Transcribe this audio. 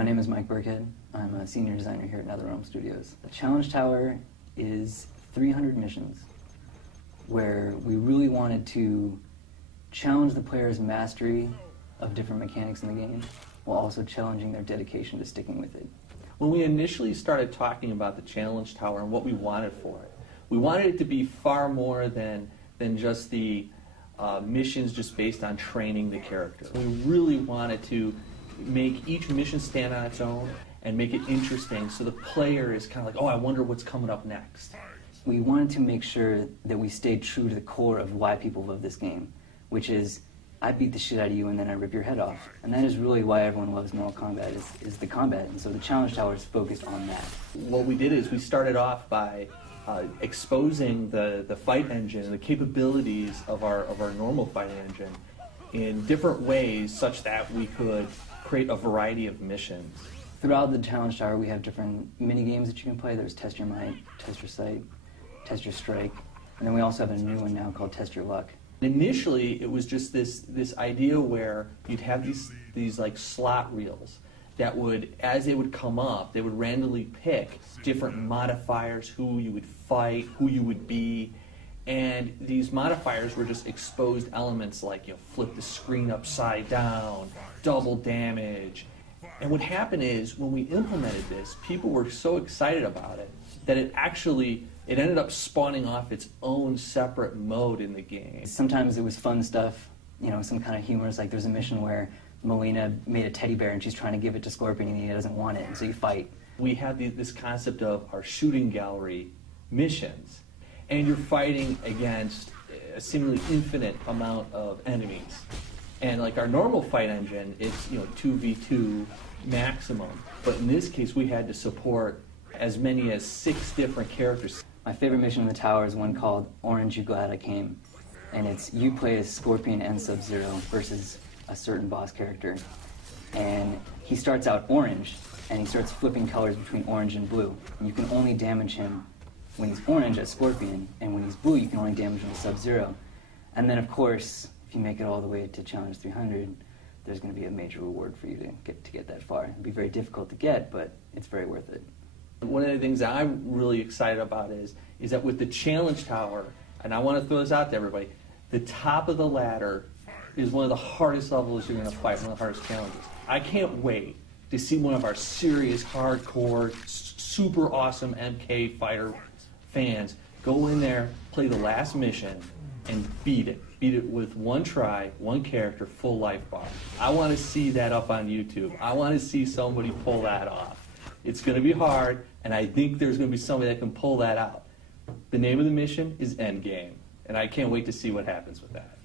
My name is Mike Burkhead. I'm a senior designer here at NetherRealm Studios. The Challenge Tower is 300 missions where we really wanted to challenge the player's mastery of different mechanics in the game while also challenging their dedication to sticking with it. When we initially started talking about the Challenge Tower and what we wanted for it, we wanted it to be far more than just the missions just based on training the character. We really wanted to make each mission stand on its own and make it interesting so the player is kind of like, oh, I wonder what's coming up next. We wanted to make sure that we stayed true to the core of why people love this game, which is, I beat the shit out of you and then I rip your head off. And that is really why everyone loves Mortal Kombat, is the combat. And so the Challenge Tower is focused on that. What we did is we started off by exposing the fight engine and the capabilities of our normal fight engine in different ways such that we could create a variety of missions. Throughout the Challenge Tower, we have different mini games that you can play. There's Test Your Might, Test Your Sight, Test Your Strike, and then we also have a new one now called Test Your Luck. Initially, it was just this idea where you'd have these like slot reels that would, as they would come up, they would randomly pick different modifiers, who you would fight, who you would be, and these modifiers were just exposed elements like, you know, flip the screen upside down, double damage. And what happened is, when we implemented this, people were so excited about it that it ended up spawning off its own separate mode in the game. Sometimes it was fun stuff, you know, some kind of humorous, like there's a mission where Melina made a teddy bear and she's trying to give it to Scorpion and he doesn't want it, and so you fight. We have this concept of our shooting gallery missions, and you're fighting against a seemingly infinite amount of enemies. And like our normal fight engine, it's, you know, 2v2 maximum, but in this case we had to support as many as 6 different characters. My favorite mission in the tower is one called Orange, You Glad I Came, and it's you play as Scorpion and Sub-Zero versus a certain boss character, and he starts out orange and he starts flipping colors between orange and blue, and you can only damage him when he's orange as Scorpion, and when he's blue you can only damage him as Sub-Zero. And then of course, if you make it all the way to Challenge 300, there's going to be a major reward for you to get that far. It'll be very difficult to get, but it's very worth it. One of the things that I'm really excited about is that with the Challenge Tower, and I want to throw this out to everybody, the top of the ladder is one of the hardest levels you're going to fight, one of the hardest challenges. I can't wait to see one of our serious, hardcore, super awesome MK fighter fans go in there, play the last mission, and beat it. Beat it with one try, one character, full life bar. I want to see that up on YouTube. I want to see somebody pull that off. It's going to be hard, and I think there's going to be somebody that can pull that out. The name of the mission is Endgame, and I can't wait to see what happens with that.